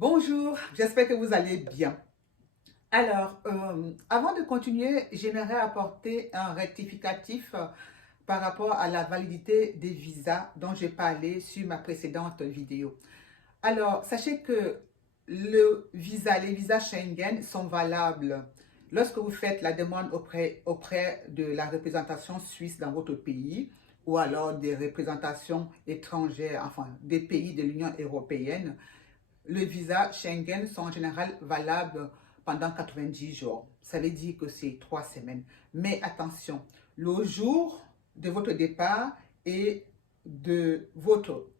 Bonjour, j'espère que vous allez bien. Alors, avant de continuer, j'aimerais apporter un rectificatif par rapport à la validité des visas dont j'ai parlé sur ma précédente vidéo. Alors, sachez que les visas Schengen sont valables lorsque vous faites la demande auprès de la représentation suisse dans votre pays ou alors des représentations étrangères, enfin des pays de l'Union européenne. Le visa Schengen sont en général valables pendant 90 jours. Ça veut dire que c'est 3 semaines. Mais attention, le jour de votre départ et de votre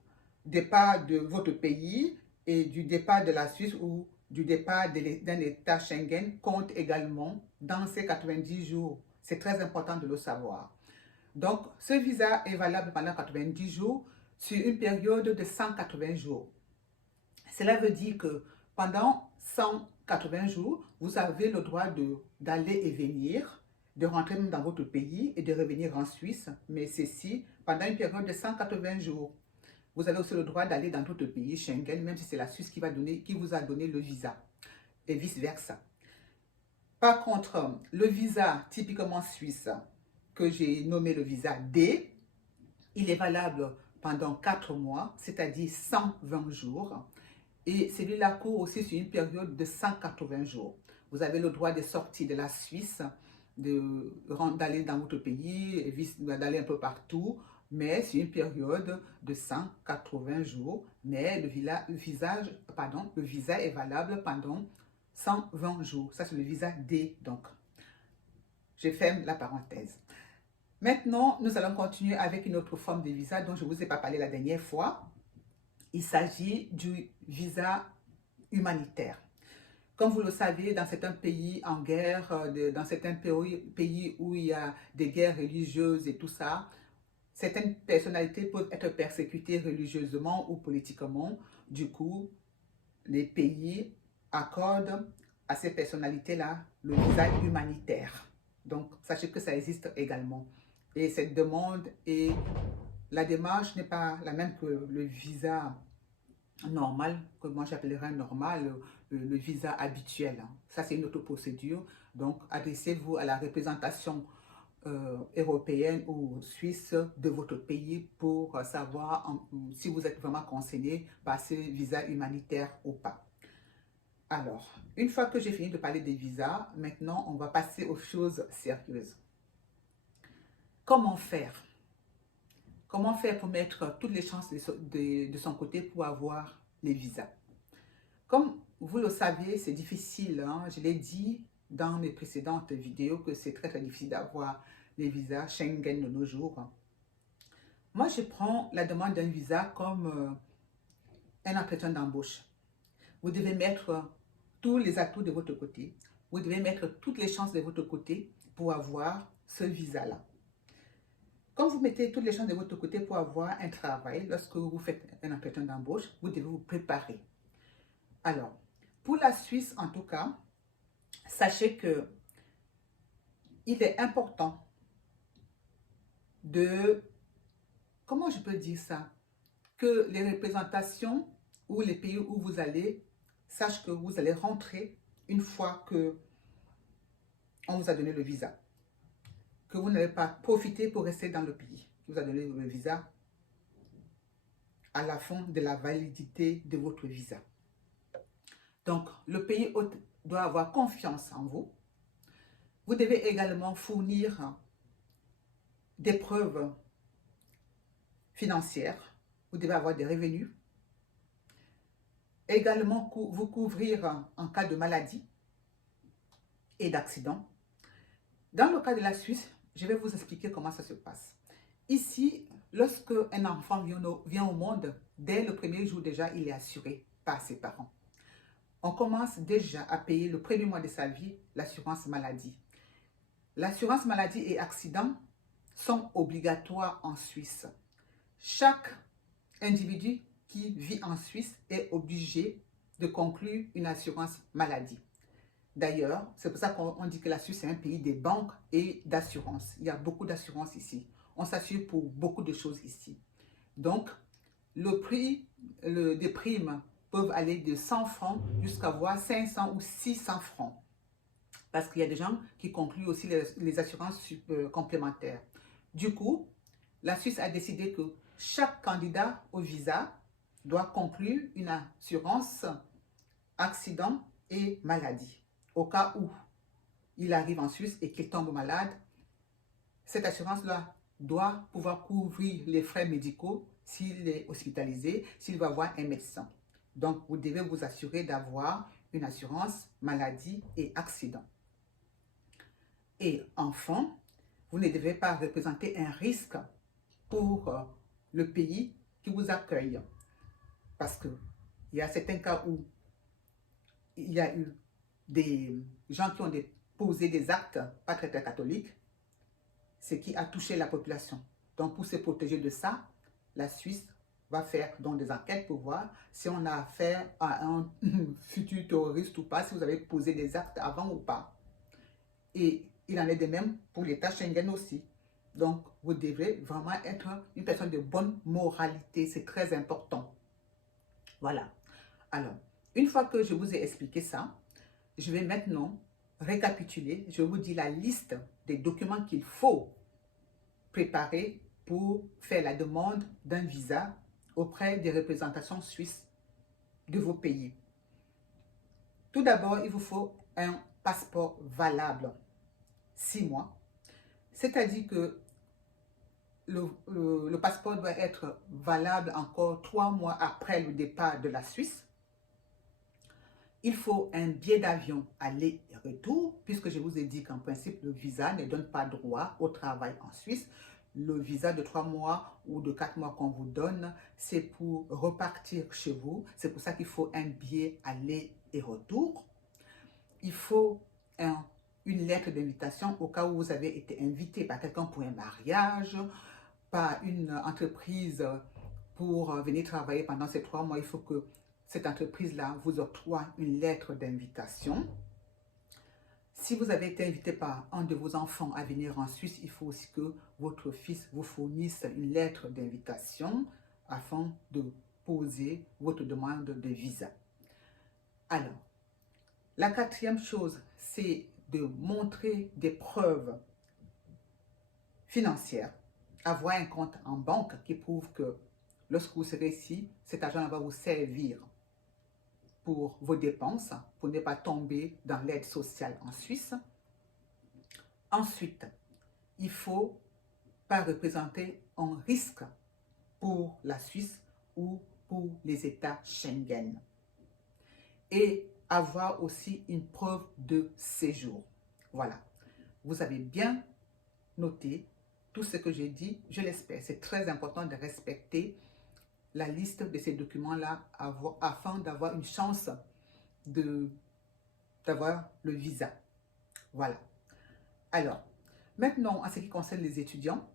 départ de votre pays et du départ de la Suisse ou du départ d'un État Schengen compte également dans ces 90 jours. C'est très important de le savoir. Donc, ce visa est valable pendant 90 jours sur une période de 180 jours. Cela veut dire que pendant 180 jours, vous avez le droit d'aller et venir, de rentrer même dans votre pays et de revenir en Suisse, mais ceci pendant une période de 180 jours. Vous avez aussi le droit d'aller dans d'autres pays Schengen, même si c'est la Suisse qui vous a donné le visa, et vice-versa. Par contre, le visa typiquement suisse, que j'ai nommé le visa D, il est valable pendant 4 mois, c'est-à-dire 120 jours. Et celui-là court aussi sur une période de 180 jours. Vous avez le droit de sortir de la Suisse, d'aller dans votre pays, d'aller un peu partout, mais sur une période de 180 jours. Mais le visa est valable pendant 120 jours. Ça, c'est le visa D, donc. Je ferme la parenthèse. Maintenant, nous allons continuer avec une autre forme de visa dont je ne vous ai pas parlé la dernière fois. Il s'agit du visa humanitaire. Comme vous le savez, dans certains pays en guerre, dans certains pays où il y a des guerres religieuses et tout ça, certaines personnalités peuvent être persécutées religieusement ou politiquement. Du coup, les pays accordent à ces personnalités-là le visa humanitaire. Donc, sachez que ça existe également. Et cette demande et la démarche n'est pas la même que le visa normal, que moi j'appellerais normal, le visa habituel. Ça, c'est une autre procédure. Donc, adressez-vous à la représentation européenne ou suisse de votre pays pour savoir si vous êtes vraiment concerné par ce visa humanitaire ou pas. Alors, une fois que j'ai fini de parler des visas, maintenant, on va passer aux choses sérieuses. Comment faire? Comment faire pour mettre toutes les chances de son côté pour avoir les visas? Comme vous le savez, c'est difficile. Hein? Je l'ai dit dans mes précédentes vidéos que c'est très difficile d'avoir les visas Schengen de nos jours. Moi, je prends la demande d'un visa comme un entretien d'embauche. Vous devez mettre tous les atouts de votre côté. Vous devez mettre toutes les chances de votre côté pour avoir ce visa-là. Quand vous mettez toutes les chances de votre côté pour avoir un travail, lorsque vous faites un entretien d'embauche, vous devez vous préparer. Alors, pour la Suisse en tout cas, sachez que il est important de, comment je peux dire ça, que les représentations ou les pays où vous allez sachent que vous allez rentrer une fois que on vous a donné le visa. Que vous n'allez pas profiter pour rester dans le pays. Vous a donné le visa à la fin de la validité de votre visa. Donc, le pays hôte doit avoir confiance en vous. Vous devez également fournir des preuves financières. Vous devez avoir des revenus. Également, vous couvrir en cas de maladie et d'accident. Dans le cas de la Suisse, je vais vous expliquer comment ça se passe. Ici, lorsque un enfant vient au monde, dès le premier jour déjà, il est assuré par ses parents. On commence déjà à payer le premier mois de sa vie l'assurance maladie. L'assurance maladie et accident sont obligatoires en Suisse. Chaque individu qui vit en Suisse est obligé de conclure une assurance maladie. D'ailleurs, c'est pour ça qu'on dit que la Suisse est un pays des banques et d'assurance. Il y a beaucoup d'assurance ici. On s'assure pour beaucoup de choses ici. Donc, le prix des primes peuvent aller de 100 francs jusqu'à voir 500 ou 600 francs. Parce qu'il y a des gens qui concluent aussi les assurances complémentaires. Du coup, la Suisse a décidé que chaque candidat au visa doit conclure une assurance accident et maladie. Au cas où il arrive en Suisse et qu'il tombe malade, cette assurance-là doit pouvoir couvrir les frais médicaux s'il est hospitalisé, s'il va voir un médecin. Donc, vous devez vous assurer d'avoir une assurance maladie et accident. Et enfin, vous ne devez pas représenter un risque pour le pays qui vous accueille. Parce qu'il y a certains cas où il y a eu des gens qui ont posé des actes pas très catholiques, ce qui a touché la population. Donc, pour se protéger de ça, la Suisse va faire donc des enquêtes pour voir si on a affaire à un futur terroriste ou pas, si vous avez posé des actes avant ou pas. Et il en est de même pour l'État Schengen aussi. Donc, vous devrez vraiment être une personne de bonne moralité. C'est très important. Voilà. Alors, une fois que je vous ai expliqué ça, je vais maintenant récapituler. Je vous dis la liste des documents qu'il faut préparer pour faire la demande d'un visa auprès des représentations suisses de vos pays. Tout d'abord, il vous faut un passeport valable, 6 mois. C'est-à-dire que le passeport doit être valable encore 3 mois après le départ de la Suisse. Il faut un billet d'avion aller et retour, puisque je vous ai dit qu'en principe, le visa ne donne pas droit au travail en Suisse. Le visa de 3 mois ou de 4 mois qu'on vous donne, c'est pour repartir chez vous. C'est pour ça qu'il faut un billet aller et retour. Il faut une lettre d'invitation au cas où vous avez été invité par quelqu'un pour un mariage, par une entreprise pour venir travailler pendant ces 3 mois. Il faut que cette entreprise-là vous octroie une lettre d'invitation. Si vous avez été invité par un de vos enfants à venir en Suisse, il faut aussi que votre fils vous fournisse une lettre d'invitation afin de poser votre demande de visa. Alors, la quatrième chose, c'est de montrer des preuves financières. Avoir un compte en banque qui prouve que lorsque vous serez ici, cet argent va vous servir pour vos dépenses, pour ne pas tomber dans l'aide sociale en Suisse. Ensuite, il ne faut pas représenter un risque pour la Suisse ou pour les États Schengen. Et avoir aussi une preuve de séjour. Voilà. Vous avez bien noté tout ce que j'ai dit, je l'espère. C'est très important de respecter la liste de ces documents-là afin d'avoir une chance d'avoir le visa. Voilà. Alors, maintenant, en ce qui concerne les étudiants,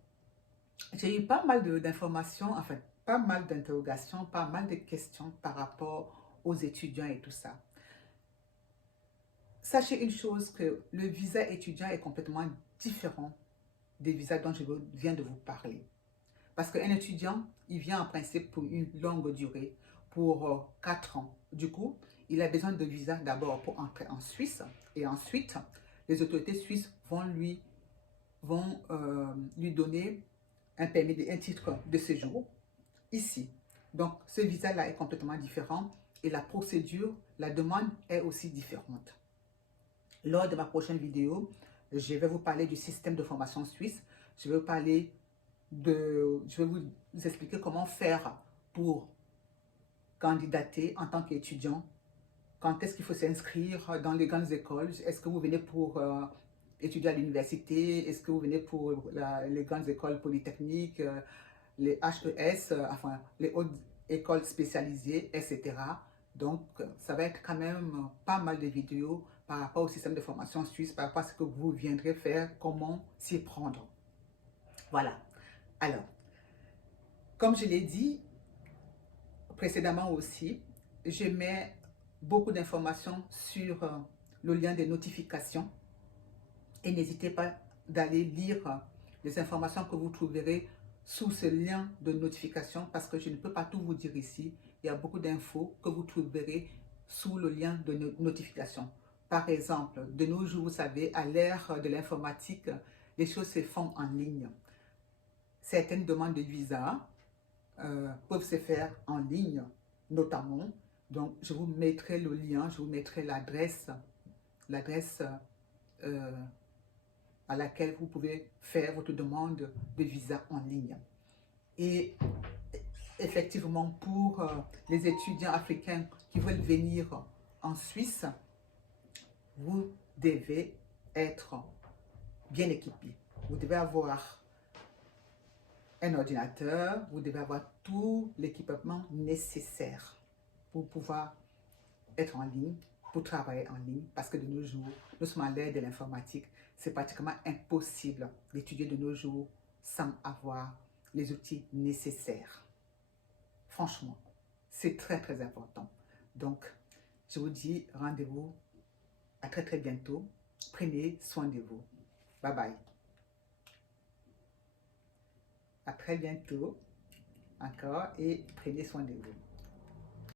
j'ai eu pas mal d'informations, enfin, pas mal d'interrogations, pas mal de questions par rapport aux étudiants et tout ça. Sachez une chose, que le visa étudiant est complètement différent des visas dont je viens de vous parler. Parce qu'un étudiant, il vient en principe pour une longue durée, pour 4 ans. Du coup, il a besoin de visa d'abord pour entrer en Suisse. Et ensuite, les autorités suisses vont lui donner un titre de séjour ici. Donc, ce visa-là est complètement différent et la procédure, la demande est aussi différente. Lors de ma prochaine vidéo, je vais vous parler du système de formation suisse. Je vais vous expliquer comment faire pour candidater en tant qu'étudiant. Quand est-ce qu'il faut s'inscrire dans les grandes écoles? Est-ce que vous venez pour étudier à l'université? Est-ce que vous venez pour les grandes écoles polytechniques, les HES, enfin les hautes écoles spécialisées, etc. Donc, ça va être quand même pas mal de vidéos par rapport au système de formation suisse, par rapport à ce que vous viendrez faire, comment s'y prendre. Voilà. Alors, comme je l'ai dit précédemment aussi, je mets beaucoup d'informations sur le lien des notifications et n'hésitez pas d'aller lire les informations que vous trouverez sous ce lien de notification parce que je ne peux pas tout vous dire ici. il y a beaucoup d'infos que vous trouverez sous le lien de notification. Par exemple, de nos jours, vous savez, à l'ère de l'informatique, les choses se font en ligne. Certaines demandes de visa peuvent se faire en ligne, notamment. Donc, je vous mettrai le lien, je vous mettrai l'adresse euh, à laquelle vous pouvez faire votre demande de visa en ligne. Et effectivement, pour les étudiants africains qui veulent venir en Suisse, vous devez être bien équipé. Vous devez avoir un ordinateur, vous devez avoir tout l'équipement nécessaire pour pouvoir être en ligne, pour travailler en ligne, parce que de nos jours, nous sommes à l'ère de l'informatique, c'est pratiquement impossible d'étudier de nos jours sans avoir les outils nécessaires. Franchement, c'est très très important. Donc, je vous dis rendez-vous à très très bientôt. Prenez soin de vous. Bye bye. À très bientôt encore et prenez soin de vous.